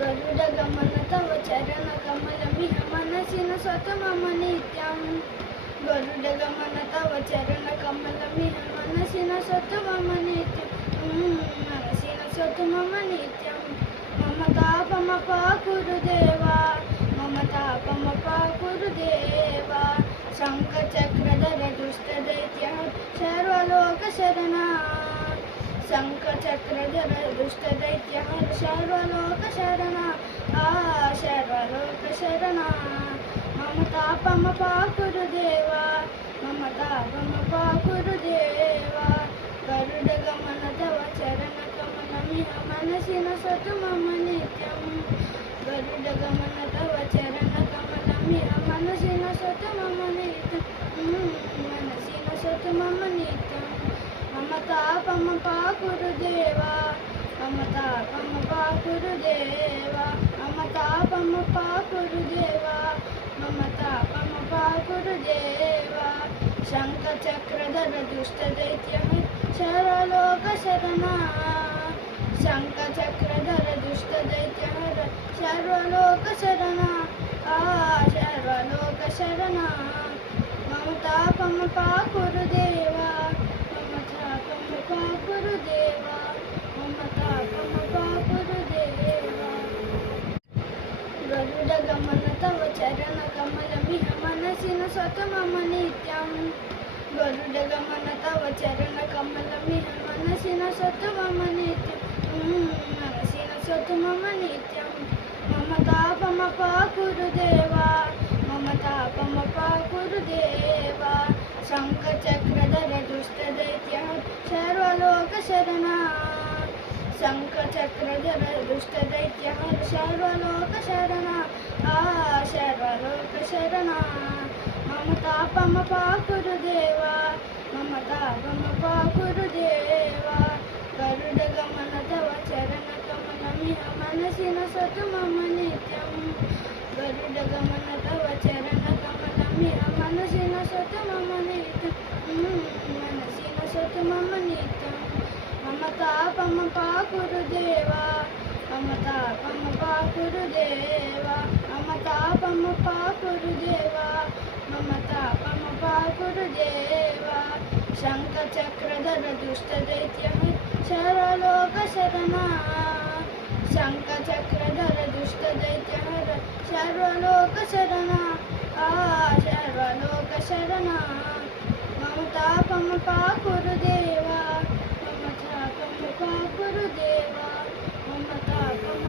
गरुडगमन तव चरणकमलमिह मनसिन स्वत मम नित्यं गरुडगमन तव चरणकमलमिह मनसिन स्वत मम नित्यं मनसिन स्वत मम नित्यं मम तापमपाकुरु देवा मम तापमपाकुरु देवा शङ्खचक्रधर दुष्टदैत्यः सर्वलोकशरणा शङ्खचक्रधर दुष्टदैत्यः सर्वलोकशरणा सर्वलोकशरणा मम तापमपाकुरु देवा मम तापमपाकुरु देवा गरुडगमन तव चरणकमलमिह मनसिन स्वत मम नित्यं गरुडगमन तव चरणकमलमिह मनसिन स्वत मम नित्यं मनसिन स्वत मम नित्यं मम तापमपाकुरु देवा मम तापमपाकुरु देवा मम तापमपाकुरु देवा मम तापमपाकुरु देवा शङ्खचक्रधर दुष्टदैत्यः सर्वलोकशरणा शङ्खचक्रधर दुष्टदैत्यः सर्वलोकशरणा सर्वलोकशरणा मम तापमपाकुरु देवा मम तापमपाकुरु देवा मम तापमपाकुरु देवा गरुडगमन तव चरणकमलमिह मनसिन स्वत मम नित्यं गरुडगमन तव चरणकमलमिह मनसिन स्वत मम नित्यं मनसिन स्वत मम नित्यं मम तापमपाकुरु देवा मम तापमपाकुरु देवा शङ्खचक्रधर दुष्टदैत्यः सर्वलोकशरणा शङ्खचक्रधर दुष्टदैत्यः सर्वलोकशरणा सर्वलोकशरणा मम तापमपाकुरु देवा मम तापमपाकुरु देवा गरुडगमन तव चरणकमलमिह मनसिन स्वत मम नित्यं गरुडगमन तव चरणकमलमिह मनसिन स्वत मम नित्यं मनसिन स्वत मम नित्यं मम तापमपाकुरु देवा मम तापमपाकुरु देवा मम तापमपाकुरु देवा मम तापमपाकुरु देवा शङ्खचक्रधर दुष्टदैत्यः सर्वलोकशरणा शङ्खचक्रधर दुष्टदैत्यः सर्वलोकशरणा सर्वलोकशरणा मम तापमपाकुरु देवा मम तापमपाकुरु देवा मम तापम